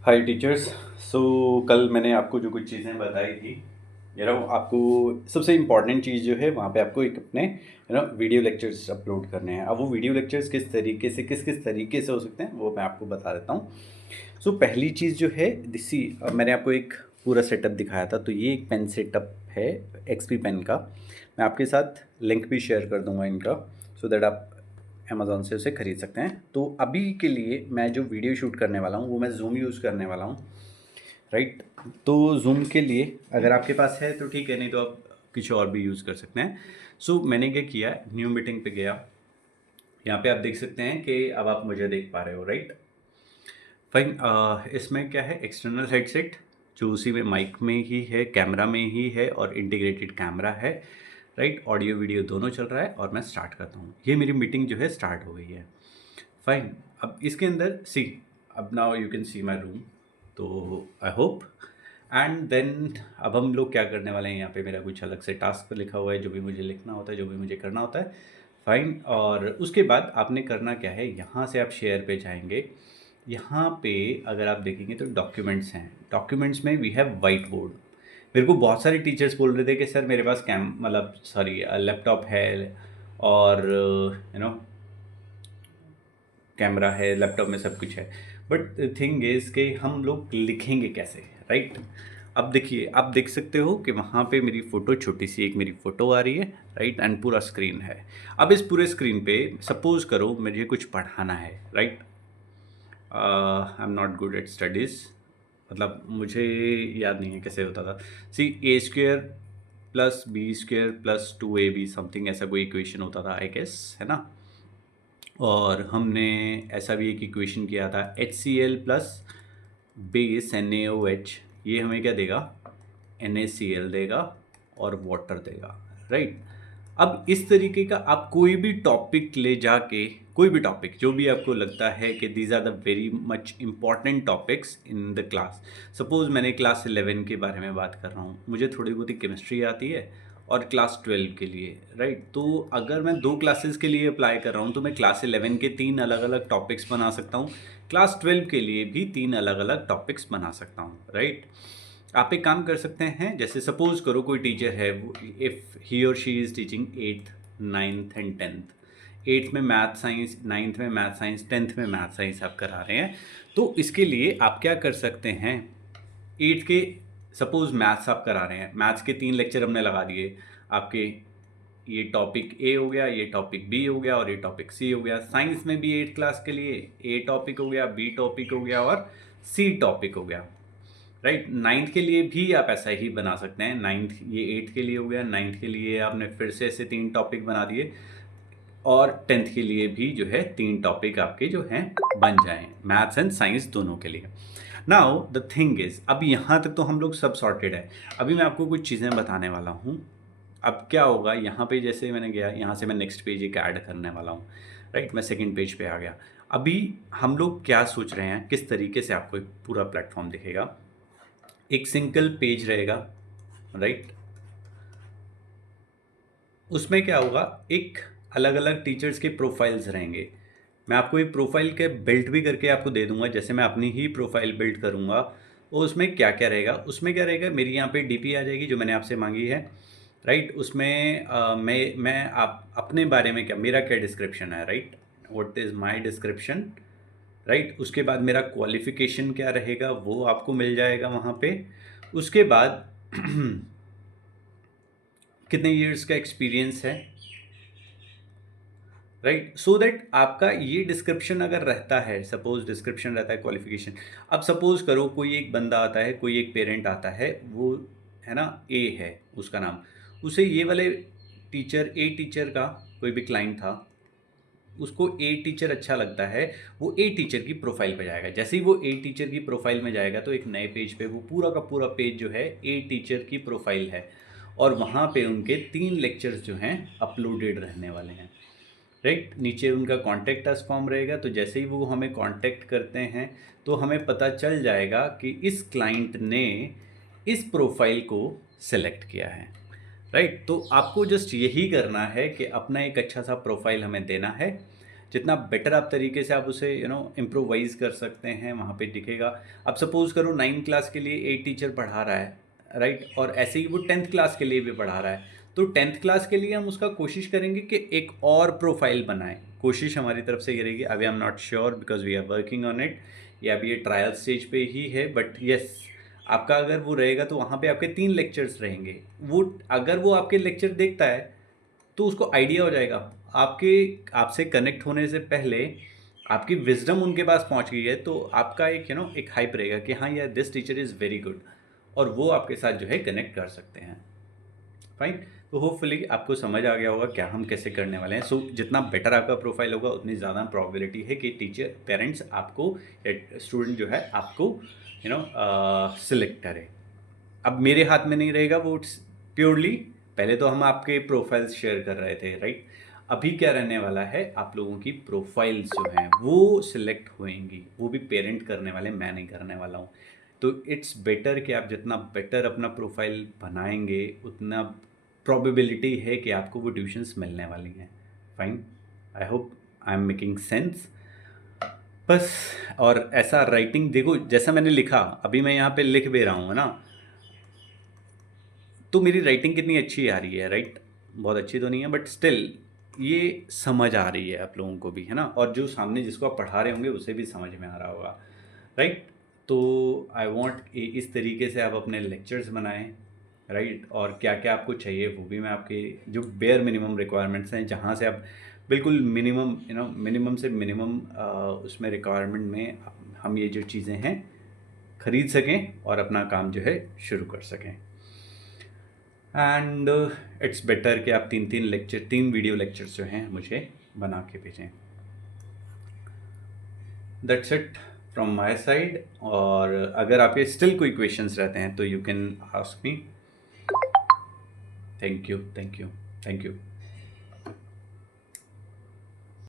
हाय teachers. सो कल मैंने आपको जो कुछ चीज़ें बताई थी, आपको सबसे इम्पॉर्टेंट चीज़ जो है वहाँ पे आपको एक अपने वीडियो लेक्चर्स अपलोड करने हैं। अब वो वीडियो लेक्चर्स किस तरीके से किस किस तरीके से हो सकते हैं वो मैं आपको बता देता हूँ। सो पहली चीज़ जो है दिसी, मैंने आपको एक पूरा सेटअप दिखाया था, तो ये एक पेन सेटअप है एक्सपी पेन का। मैं आपके साथ लिंक भी शेयर कर दूंगा इनका, सो दैट आप अमेज़ॉन से उसे खरीद सकते हैं। तो अभी के लिए मैं जो वीडियो शूट करने वाला हूँ वो मैं ज़ूम यूज़ करने वाला हूँ, राइट। तो ज़ूम के लिए अगर आपके पास है तो ठीक है, नहीं तो आप कुछ और भी यूज़ कर सकते हैं। सो मैंने क्या किया, न्यू मीटिंग पे गया। यहाँ पे आप देख सकते हैं कि अब आप मुझे देख पा रहे हो, राइट। फाइन। इसमें क्या है, एक्सटर्नल हेडसेट जो उसी में माइक में ही है, कैमरा में ही है और इंटीग्रेटेड कैमरा है, राइट। ऑडियो वीडियो दोनों चल रहा है और मैं स्टार्ट करता हूँ। ये मेरी मीटिंग जो है स्टार्ट हो गई है। फाइन। अब इसके अंदर सी, अब now you can see my room. तो आई होप एंड देन अब हम लोग क्या करने वाले हैं, यहाँ पे मेरा कुछ अलग से टास्क लिखा हुआ है जो भी मुझे लिखना होता है, जो भी मुझे करना होता है। फाइन। और उसके बाद आपने करना क्या है, यहाँ से आप शेयर पे जाएंगे। यहाँ पे अगर आप देखेंगे तो डॉक्यूमेंट्स हैं, डॉक्यूमेंट्स में वी हैव वाइट बोर्ड। मेरे को बहुत सारे टीचर्स बोल रहे थे कि सर मेरे पास कैम मतलब सॉरी लैपटॉप है और कैमरा है, लैपटॉप में सब कुछ है, बट थिंग इज़ कि हम लोग लिखेंगे कैसे, राइट। अब देखिए, आप देख सकते हो कि वहाँ पे मेरी फ़ोटो, छोटी सी एक मेरी फ़ोटो आ रही है, राइट, एंड पूरा स्क्रीन है। अब इस पूरे स्क्रीन पे सपोज़ करो मुझे कुछ पढ़ाना है, right. I am not good at studies, मतलब मुझे याद नहीं है कैसे होता था। See, A square plus B square plus 2ab something ऐसा कोई इक्वेशन होता था आई गेस, है ना। और हमने ऐसा भी एक इक्वेशन किया था, HCl प्लस बेस NaOH, ये हमें क्या देगा, NaCl देगा और वाटर देगा, राइट। अब इस तरीके का आप कोई भी टॉपिक ले जाके, कोई भी टॉपिक जो भी आपको लगता है कि these are the very much important topics in the class. Suppose मैंने क्लास 11 के बारे में बात कर रहा हूँ, मुझे थोड़ी बहुत ही केमिस्ट्री आती है और क्लास 12 के लिए, राइट। तो अगर मैं दो क्लासेस के लिए अप्लाई कर रहा हूँ तो मैं क्लास 11 के 3 अलग अलग टॉपिक्स बना सकता हूँ, क्लास 12 के लिए भी 3 अलग अलग टॉपिक्स बना सकता हूँ, राइट। आप एक काम कर सकते हैं, जैसे सपोज करो कोई टीचर है, इफ़ ही और she is teaching 8th 9th and 10th, 8th में मैथ साइंस, 9th में मैथ साइंस, 10th में मैथ साइंस आप करा रहे हैं। तो इसके लिए आप क्या कर सकते हैं, 8th के सपोज मैथ्स आप करा रहे हैं, मैथ्स के 3 लेक्चर हमने लगा दिए आपके। ये टॉपिक ए हो गया, ये टॉपिक बी हो गया और ये टॉपिक सी हो गया। साइंस में भी 8th क्लास के लिए ए टॉपिक हो गया, बी टॉपिक हो गया और सी टॉपिक हो गया, राइट। 9th के लिए भी आप ऐसा ही बना सकते हैं, 9th ये 8th के लिए हो गया, 9th के लिए आपने फिर से ऐसे 3 टॉपिक बना दिए और 10th के लिए भी जो है 3 टॉपिक आपके जो हैं बन जाएं, मैथ्स एंड साइंस दोनों के लिए। नाउ द थिंग इज, अब यहाँ तक तो हम लोग सब सॉर्टेड है। अभी मैं आपको कुछ चीज़ें बताने वाला हूँ। अब क्या होगा, यहाँ पे जैसे मैंने गया, यहाँ से मैं नेक्स्ट पेज एक ऐड करने वाला हूँ, राइट। मैं सेकंड पेज पे आ गया। अभी हम लोग क्या सोच रहे हैं, किस तरीके से आपको एक पूरा प्लेटफॉर्म दिखेगा। एक सिंगल पेज रहेगा, राइट। उसमें क्या होगा, एक अलग अलग टीचर्स के प्रोफाइल्स रहेंगे। मैं आपको एक प्रोफाइल के बिल्ड भी करके आपको दे दूंगा, जैसे मैं अपनी ही प्रोफाइल बिल्ड करूंगा। और उसमें क्या क्या रहेगा, उसमें क्या रहेगा, मेरी यहाँ पे डीपी आ जाएगी जो मैंने आपसे मांगी है, राइट। उसमें मैं आप अपने बारे में क्या, मेरा क्या डिस्क्रिप्शन है, right, what is my description, right. उसके बाद मेरा क्वालिफिकेशन क्या रहेगा वो आपको मिल जाएगा वहाँ पे। उसके बाद कितने इयर्स का एक्सपीरियंस है, राइट। सो दैट आपका ये डिस्क्रिप्शन अगर रहता है, सपोज डिस्क्रिप्शन रहता है, क्वालिफिकेशन। अब सपोज करो कोई एक बंदा आता है, कोई एक पेरेंट आता है, वो है ना, ए है उसका नाम, उसे ये वाले टीचर, ए टीचर का कोई भी क्लाइंट था, उसको ए टीचर अच्छा लगता है, वो ए टीचर की प्रोफाइल पे जाएगा। जैसे ही वो ए टीचर की प्रोफाइल में जाएगा तो एक नए पेज पे वो पूरा का पूरा पेज जो है ए टीचर की प्रोफाइल है, और वहाँ पे उनके 3 लेक्चर्स जो हैं अपलोडेड रहने वाले हैं, राइट। नीचे उनका कॉन्टेक्ट अस फॉर्म रहेगा, तो जैसे ही वो हमें कॉन्टेक्ट करते हैं तो हमें पता चल जाएगा कि इस क्लाइंट ने इस प्रोफाइल को सेलेक्ट किया है, राइट। तो आपको जस्ट यही करना है कि अपना एक अच्छा सा प्रोफाइल हमें देना है, जितना बेटर आप तरीके से आप उसे इम्प्रोवाइज़ कर सकते हैं, वहाँ पे दिखेगा। अब सपोज़ करो 9 क्लास के लिए एक टीचर पढ़ा रहा है, राइट? और ऐसे ही वो 10th क्लास के लिए भी पढ़ा रहा है। तो 10th क्लास के लिए हम उसका कोशिश करेंगे कि एक और प्रोफ़ाइल बनाएँ। कोशिश हमारी तरफ से ये रहेगी, अभी I am not sure because we are working on it, या अभी ये ट्रायल स्टेज पे ही है, बट येस, आपका अगर वो रहेगा तो वहाँ पे आपके 3 लेक्चर्स रहेंगे। वो अगर वो आपके लेक्चर देखता है तो उसको आइडिया हो जाएगा। आपके आपसे कनेक्ट होने से पहले आपकी विज़डम उनके पास पहुँच गई है, तो आपका एक एक हाइप रहेगा कि हाँ यार, this teacher is very good, और वो आपके साथ जो है कनेक्ट कर सकते हैं। फाइन। तो होपफुली आपको समझ आ गया होगा क्या हम कैसे करने वाले हैं। सो जितना बेटर आपका प्रोफाइल होगा उतनी ज़्यादा प्रोबेबिलिटी है कि टीचर पेरेंट्स आपको, स्टूडेंट जो है आपको सिलेक्ट करे। अब मेरे हाथ में नहीं रहेगा वो, प्योरली पहले तो हम आपके प्रोफाइल्स शेयर कर रहे थे, राइट? अभी क्या रहने वाला है, आप लोगों की प्रोफाइल्स जो हैं वो सिलेक्ट होएंगी, वो भी पेरेंट करने वाले, मैं नहीं करने वाला हूँ। तो इट्स बेटर कि आप जितना बेटर अपना प्रोफाइल बनाएंगे उतना प्रोबेबिलिटी है कि आपको वो ट्यूशन्स मिलने वाली हैं। Fine, I hope I am making sense. बस, और ऐसा राइटिंग देखो, जैसा मैंने लिखा, अभी मैं यहाँ पे लिख भी रहा हूँ ना, तो मेरी राइटिंग कितनी अच्छी आ रही है, राइट? बहुत अच्छी तो नहीं है, बट स्टिल ये समझ आ रही है आप लोगों को भी, है ना? और जो सामने जिसको आप पढ़ा रहे होंगे उसे भी समझ में आ रहा होगा, राइट? तो आई वांट इस तरीके से आप अपने लेक्चर्स बनाएं, राइट? और क्या क्या आपको चाहिए वो भी मैं आपके जो बेयर मिनिमम रिक्वायरमेंट्स हैं, जहाँ से आप बिल्कुल मिनिमम मिनिमम से मिनिमम उसमें रिक्वायरमेंट में हम ये जो चीज़ें हैं खरीद सकें और अपना काम जो है शुरू कर सकें। एंड इट्स बेटर कि आप 3 वीडियो लेक्चर्स जो हैं मुझे बना के भेजें। That's it from my side. और अगर आपके स्टिल कोई क्वेश्चंस रहते हैं तो you can ask me. Thank you, thank you, thank you.